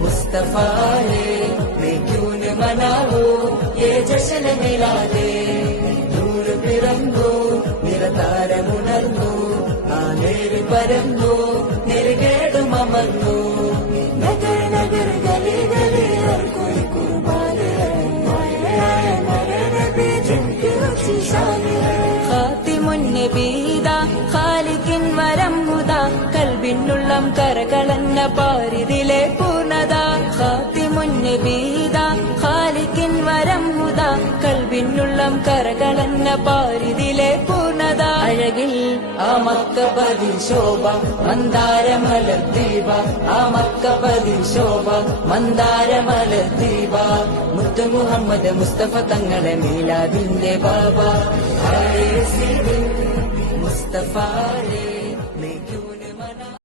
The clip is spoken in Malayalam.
मुस्तफा है मैं क्यों न मनाओ ये जश्न मिलादे दूर पिरंदो निरतारमुണർന്നു ആ നേര് പരന്നു നെരുകേട് മമർന്നു നഗർ നഗർ ഗലി ഗലി ഹർ കോയി കുർബാൻ ആയ മരെ നബി ജിൻകി अच्छी शान ഖാതിമുൻ നബീദ ഖാലിഖിൻ വരം ഹുദാ കൽബിനുള്ളം കരകളന്ന പാരിതിലെ പൂർണ്ണത ഖാതിമുൻ നബീദ ഖാലിഖിൻ വരം ഹുദാ കൽബിനുള്ളം കരകളന്ന പാരിതിലെ പൂർണ്ണത അഴകിൽ ആ മക്കപതി ശോഭ മന്ദാരമലർ ദീപ ആ മക്കപതി ശോഭ മന്ദാരമലർ ദീപ മുത്തു മുഹമ്മദ് മുസ്തഫ തങ്ങളെ മീലാദിന്റെ ബാബ മുസ്തഫ